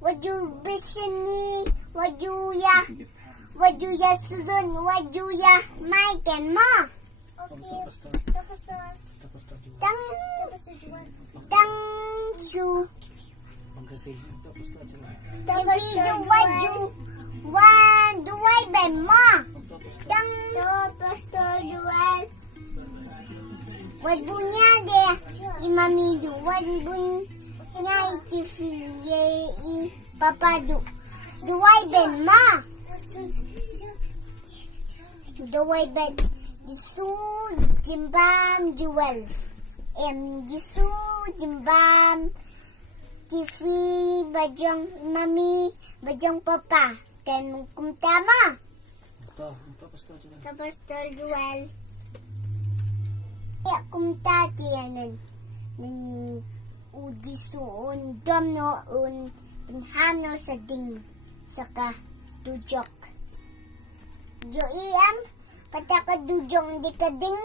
Wajubisini, wajuya sulun, wajuya maikan mo. Okay. Tapos to. Tang su. Tapos duway ben mo. Tapos to duwal. Wajunya de imami duwan bun. Nya ikifiye papadu. Duway ben ma. Duway ben. Jisu jimbam jual. Jisu jimbam. Tifi bajong mami bajong papa. Kan kumtama. Tapos to jual. Ya kumtati yanan. Udisuon domno un pinhano sa ding saka dujok. Yo iam pataka dujong di ka ding